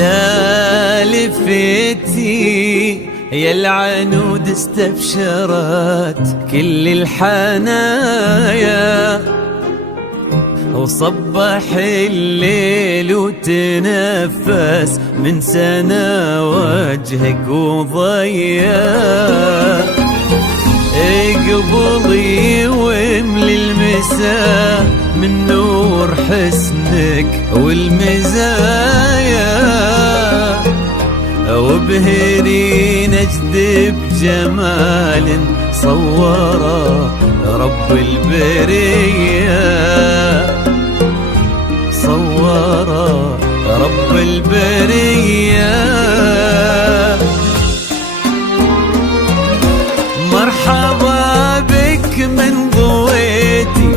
لا لفتي يا العنود استبشرت كل الحنايا، وصبح الليل وتنفس من سنة وجهك وضيا. اقبضي واملي المساء من نور حسنك والمزايا، وابهري نجد بجمال صوره رب البرية، صوره رب البرية. مرحبا بك من ضويتي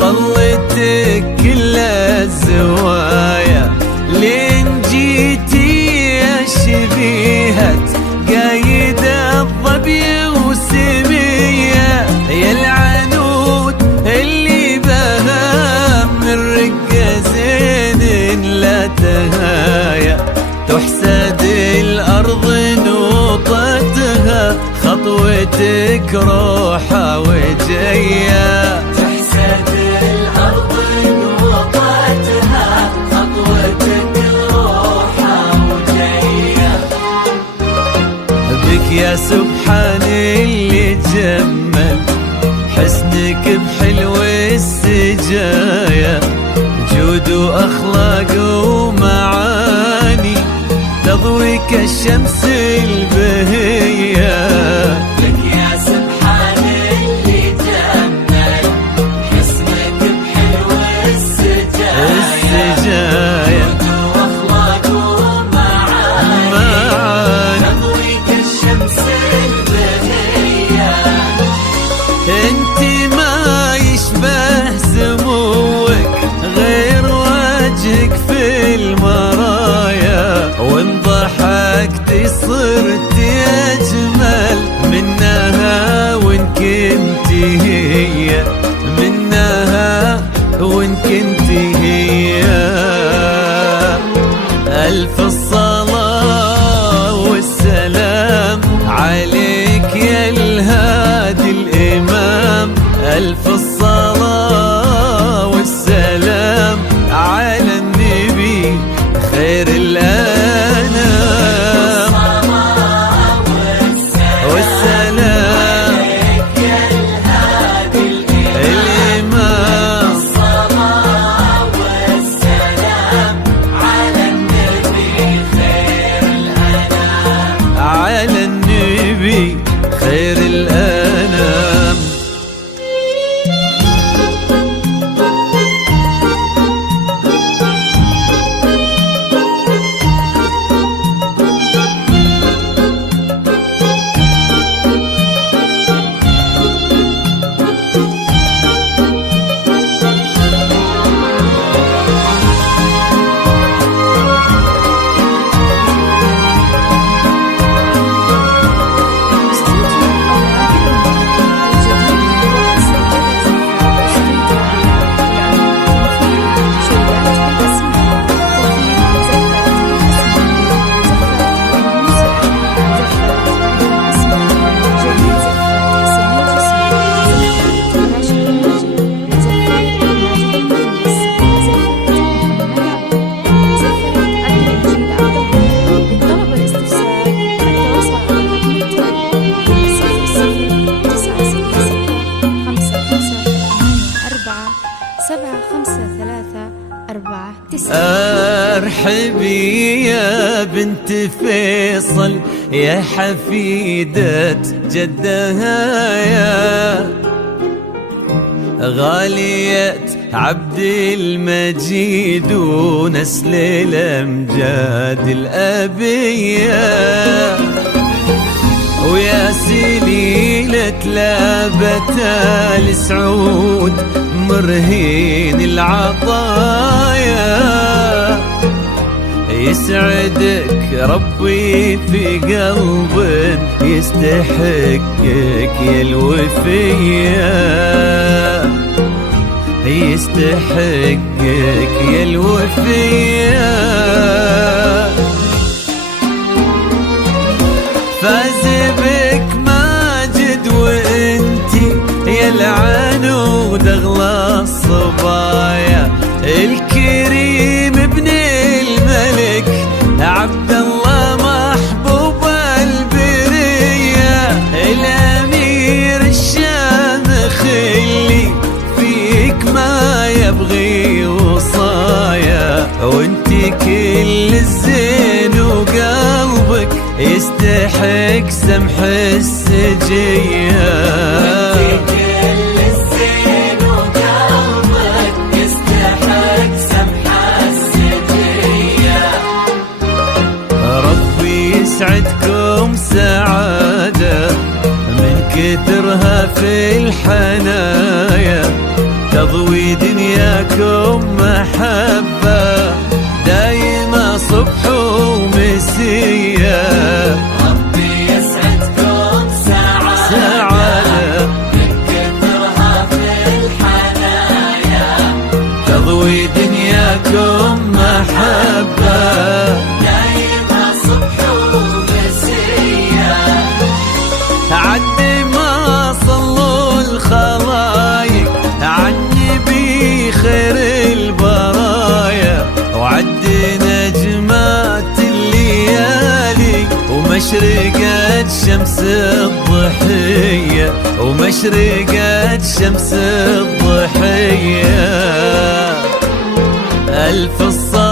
طلتك كل الزوايا، لين جيتي يا شبيهة قايد الظبي وسمية، يا العنود اللي بها من رقة زين لا تهايا، تحسد الأرض نوطتها خطوتك روحة وجاية، تحسد الأرض نوطتها خطوتك روحة وجاية. بك يا سبحان اللي جمل حسنك بحلو السجايا، جود وأخلاق ومعاني تضوي كالشمس البهية. لك يا سبحان اللي جمل حسنك بحلو السجايا، واخلاق ومعاني تضوي كالشمس البهية. انت ما يشبه سموك غير وجهك في المرايا، وان ضحكتي صرت أجمل منها وإن كنتي هي، منها وإن كنتي هي. ألف الصلاة والسلام عليك يا الهادي الإمام، ألف الصلاة والسلام على النبي خير الأنام، والسلام عليك يا الهادي الإمام، الصلاة والسلام على النبي خير الأنام، على النبي خير الأنام. ارحبي يا بنت فيصل يا حفيدة جدها، يا غالية عبد المجيد ونسل الأمجاد الأبية، ويا سليلة لابة السعود مرهين العطايا، يسعدك ربي في قلب يستحقك يا الوفية، يستحقك يا الوفية. ود اغلى الصبايا، الكريم ابن الملك عبد الله محبوب البرية، الامير الشامخ اللي فيك ما يبغي وصايا، وانتي كل الزين وقلبك يستحق سمح السجية. وانتي كل الزين وقلبك يستحق سمح السجية. ربي يسعدكم سعادة من كثرها في الحنايا، تضوي دنياكم محبة دايما صبح ومسية. ربي يسعدكم سعادة من كثرها في الحنايا، تضوي دنياكم محبة دايما صبح ومسية. عد ما صلوا الخلايق عني خير البرايا، وعد نجمات الليالي ومشرقت شمس الضحية، ومشرقت شمس الضحية. ألف الصلاة